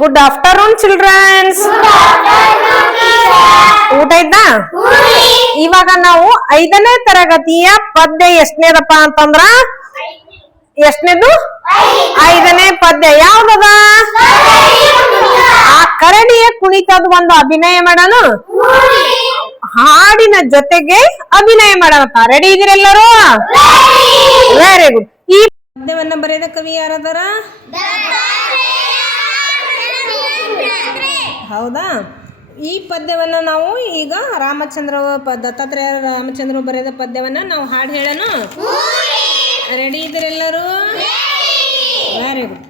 Good afternoon children's ಊಟ ಆಯ್ತಾ? ಇವಾಗ ನಾವು ಐದನೇ ತರಗತಿಯ ಪದ್ಯ ಎಷ್ಟನೇದಪ್ಪ ಅಂತಂದ್ರ? ಎಷ್ಟನೇದು? ಐದನೇ ಪದ್ಯ. ಯಾವ್ದದ? ಆ ಕರಡಿಯ ಕುಣಿತದ ಒಂದು ಅಭಿನಯ ಮಾಡೋಣ. ಹಾಡಿನ ಜೊತೆಗೆ ಅಭಿನಯ ಮಾಡೋಣ ರೆಡಿ ಇದೀರೆಲ್ಲರೂ ವೆರಿ ಗುಡ್ ಈ ಪದ್ಯವನ್ನ ಬರೆದ ಕವಿ ಯಾರದಾರ? ಹೌದಾ? ಈ ಪದ್ಯವನ್ನು ನಾವು ಈಗ ರಾಮಚಂದ್ರ ದತ್ತಾತ್ರೇಯ ರಾಮಚಂದ್ರ ಬರೆದ ಪದ್ಯವನ್ನು ನಾವು ಹಾಡು ಹೇಳೋಣ? ರೆಡಿ ಇದ್ರೆಲ್ಲರೂ ವೆರಿ ಗುಡ್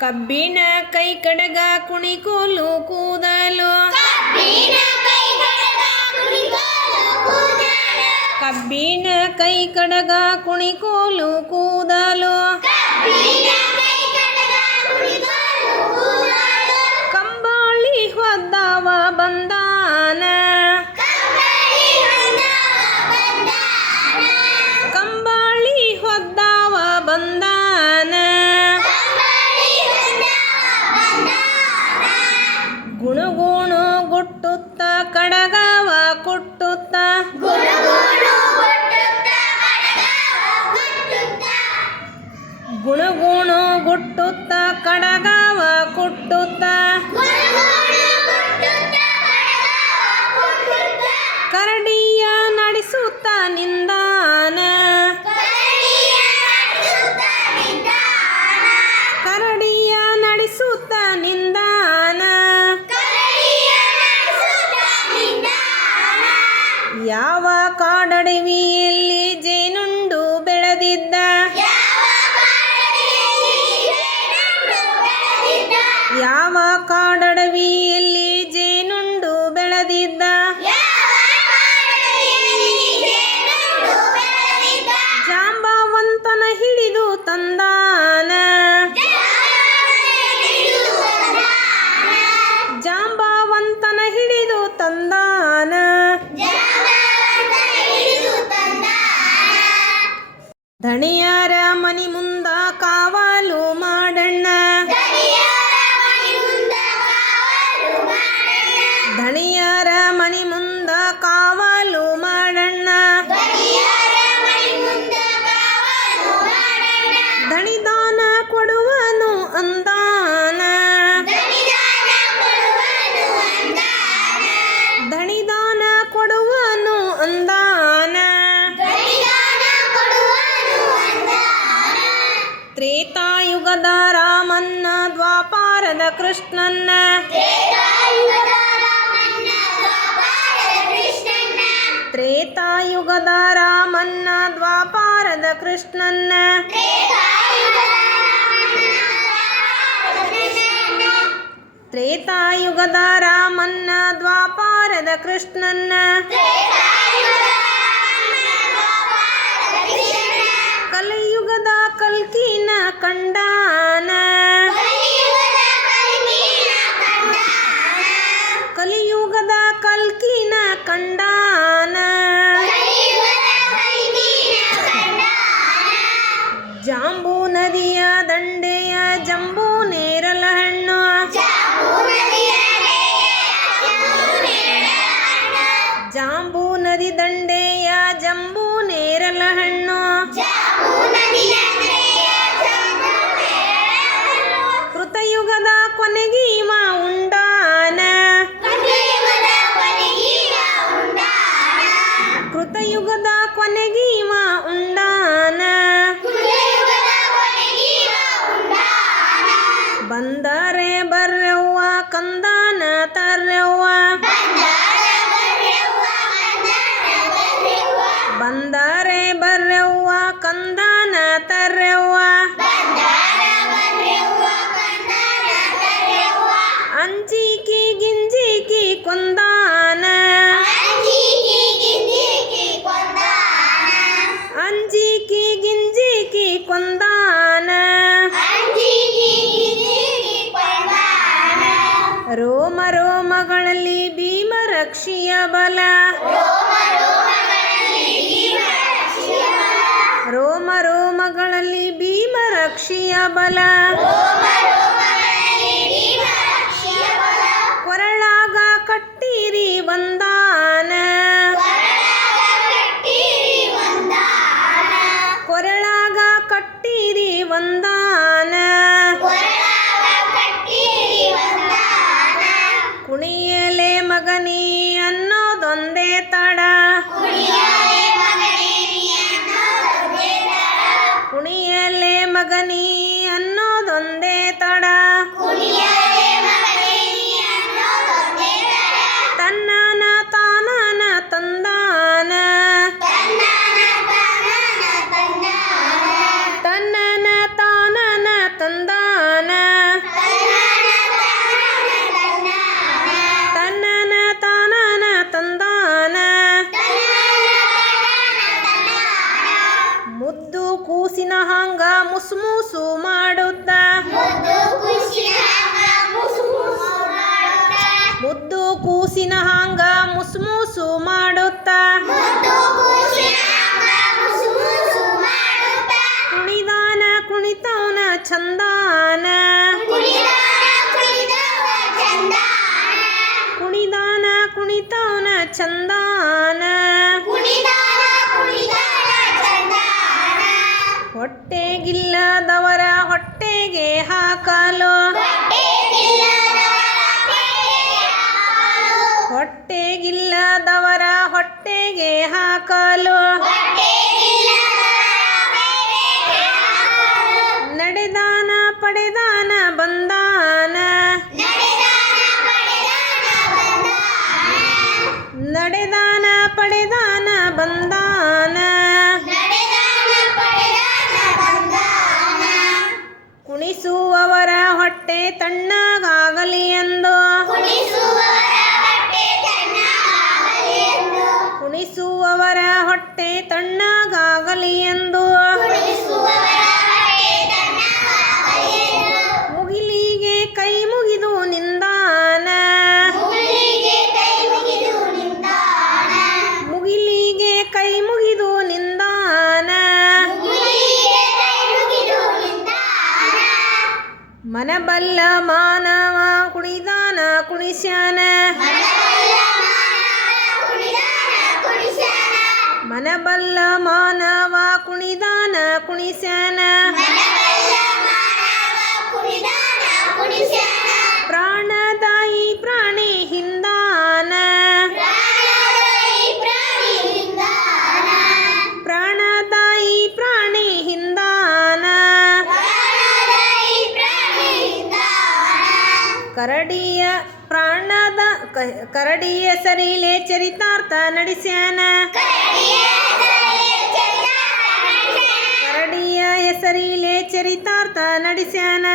ಕಬ್ಬಿಣ ಕೈ ಕಡಗ ಕುಣಿಕೋಲು ಕೂದಲು. ಕಬ್ಬಿಣ ಕೈ ಕಡಗ ಕುಣಿಕೋಲು ಕೂದಲು. ಕರಡಿಯ ನಡೆಸುತ್ತ ನಿಂದಾನ. ಕರಡಿಯ ನಡೆಸುತ್ತ ನಿಂದಾನ. ಯಾವ ಕಾಡಡವಿಯಲ್ಲಿ ധണിയാരാമണി മുൻ ಕೃಷ್ಣನ್ನ. ತ್ರೇತಾಯುಗದ ರಾಮನ್ನ ದ್ವಾಪಾರದ ಕೃಷ್ಣನ್ನ. ತ್ರೇತಾಯುಗದ ರಾಮನ್ನ ದ್ವಾಪಾರದ ಕೃಷ್ಣನ್ನ. ಕಲಿಯುಗದ ಕಲ್ಕಿನ ಕಂಡಾನ दंडया जम्बू नेरल है। ರೋಮ ರೋಮಗಳಲ್ಲಿ ಭೀಮ ರಕ್ಷಿಯ ಬಲ ಕೂಸಿನ ಹಂಗ ಮುಸುಮುಸು ಮಾಡುತ್ತ. ಮುದ್ದು ಕೂಸಿನ ಹಂಗ ಮುಸುಮುಸು ಮಾಡುತ್ತ. ಕುಣಿದಾನ ಕುಣಿತವನ ಚಂದಾನ. ಕುಣಿದಾನ ಕುಣಿತವನ ಚಂದಾನ. ಹೊಟ್ಟೆಗಿಲ್ಲದವರ ಹೊಟ್ಟೆಗೆ ಹಾಕಲು. ಹೊಟ್ಟೆಗಿಲ್ಲದವರ ಹೊಟ್ಟೆಗೆ ಹಾಕಲು. ನಡೆದಾನ ಪಡೆದಾನ ಬಂದಾನ. ನಡೆದಾನ ಪಡೆದಾನ ಬಂದಾನ. ತಣ್ಣಗಾಗಲಿ ಎಂದು. மனபல்ல மானவா குடிதான குடிசான மனபல்ல மானவா குனிதான குனிசான? ಪ್ರಾಣದ ಕ- ಕರಡಿಯ ಸರಿಲೆ ಚರಿತಾರ್ಥ ನಡೆಸ್ಯಾನ. ಕರಡಿಯ ಹೆಸರಿಲೇ ಚರಿತಾರ್ಥ ನಡೆಸ್ಯಾನ.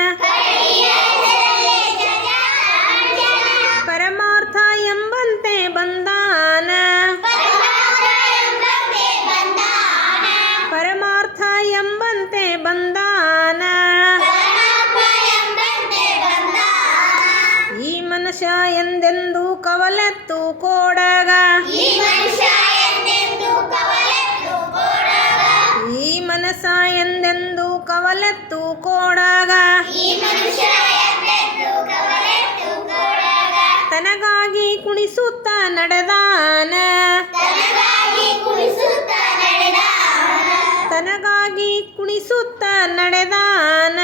ಕವಲೆತ್ತು ಕೋಡಗ. ತನಗಾಗಿ ಕುಣಿಸುತ್ತ ನಡೆದಾನ. ತನಗಾಗಿ ಕುಣಿಸುತ್ತ ನಡೆದಾನ.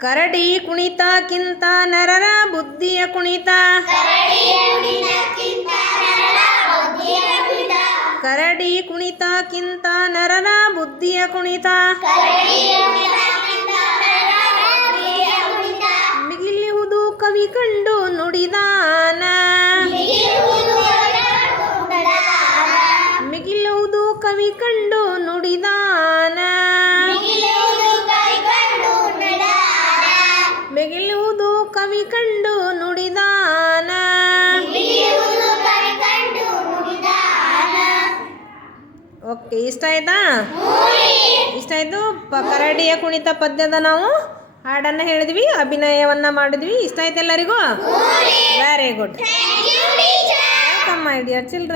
ಕರಡಿ ಕುಣಿತಕ್ಕಿಂತ ನರರ ಬುದ್ಧಿಯ ಕುಣಿತ ಕರಡಿ ಕಿಂತ ನರನ ಬುದ್ಧಿಯ ಕುಣಿತ. ಮಿಗಿಲಿಯುವುದು ಕವಿ ಕಂಡು ನುಡಿದಾನ ಓಕೆ ಇಷ್ಟ ಆಯ್ತಾ? ಇಷ್ಟ ಆಯ್ತು? ಪ ಕರಡಿಯ ಕುಣಿತ ಪದ್ಯದ ನಾವು ಹಾಡನ್ನು ಹೇಳಿದ್ವಿ ಅಭಿನಯವನ್ನ ಮಾಡಿದ್ವಿ. ಇಷ್ಟ ಆಯ್ತು ಎಲ್ಲರಿಗೂ? Very good welcome my dear children